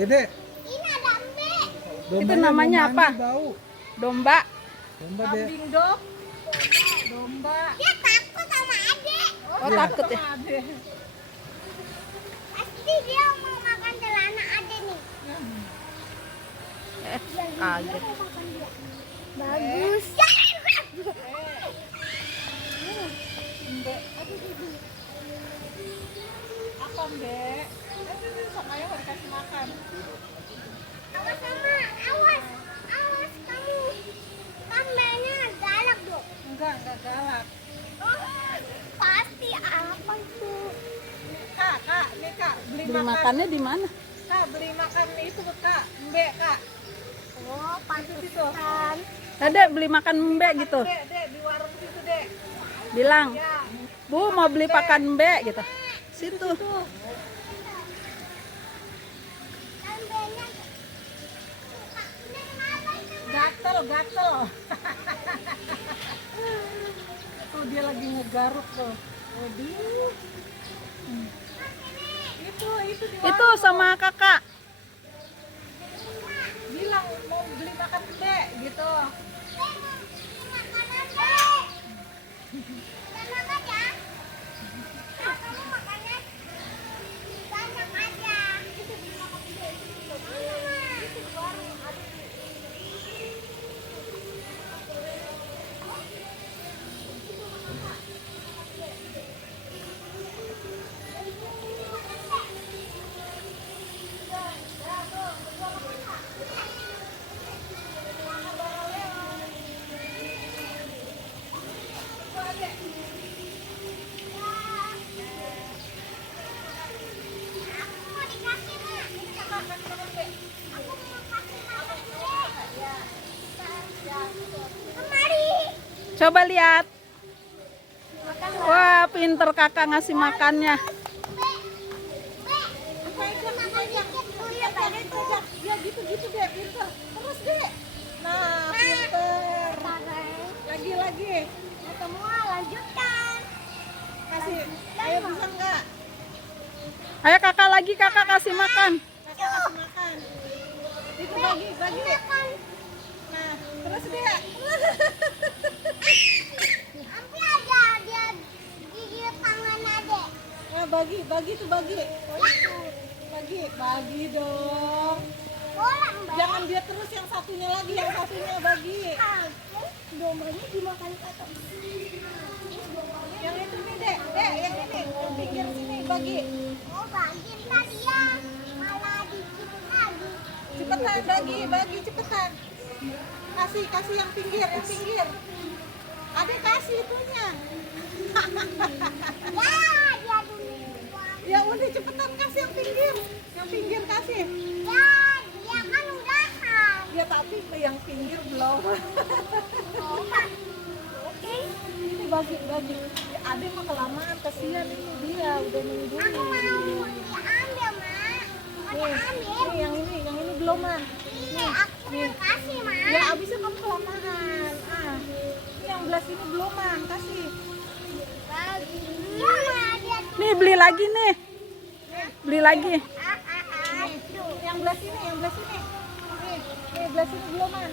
Dede. Ini ada mbe. Itu namanya apa? Bau. Domba. Domba deh. Kambing dok. Domba. Dia takut sama adek. Oh, takut ya. Ade. Pasti dia mau makan celana adek nih. Kaget. Mau makan dia. Bagus. Mbe. Aduh. Apa mbe? Itu sama yang mau dikasih makan. Awas sama, awas. Awas kamu. Kambingnya galak dong. Enggak galak. Oh, pasti apa itu? Kak, nih kak, beli Beli makan. makannya di mana? Kak, beli makan itu kak, mbe kak. Oh, pasti Itu. kan. Dek, beli makan mbe gitu. Dek, di warung situ dek. Bilang, Ya, Bu mau beli pakan mbe gitu. Situ. Kambingnya. gatel. Tuh dia lagi ngegaruk tuh. Waduh. Itu di Itu sama kakak. bilang mau beli makan mbe gitu. Makanan deh. Udah makan ya? Nah, kamu makannya banyak aja. Aku mau dikasih, Mak. Aku mau kasih makan dia. Kemari. Coba lihat. Wah, pinter kakak ngasih makannya. Ya gitu deh, pinter. Terus deh. Nah, pinter. Lagi. Semua lanjutkan. Kasih. Ayo bisa enggak? Ayo kakak lagi, kakak kasih makan. Kakak kasih makan. Itu bagi. Nah, terus dia. Ambil aja dia gigit tangan adek. Nah, bagi tuh bagi. Oh, itu. Bagi dong. Bola, Mbak. Jangan dia terus yang satunya lagi, yang satunya bagi. Dombanya dimakan kata. Yang itu nih, Dek, yang ini, yang pinggir sini bagi. Oh, bagi tadi ya. Malah dikit lagi. Cepetan bagi cepetan. Kasih yang pinggir. Adek kasih itunya. Ya, dia dulu. Ya udah cepetan kasih yang pinggir. Yang pinggir kasih. Ya, dia kan udahan. Ya tapi yang pinggir belum. Oh, Mak. Oke. Ini bagi. Ya, adek mah kelamaan, kasihan ini dia udah nungguin. Aku mau diambil, Mak. Mau diambil. Nih yang ini beloman. Iya, aku yang kasih, Mak. Ya abisnya kamu kelamaan. Ini yang belah sini beloman, kasih. Bagi. Ya, Mak, dia tuh. Nih beli lagi nih. Beli lagi. Aduh. Yang belah sini. Nih belah sini beloman.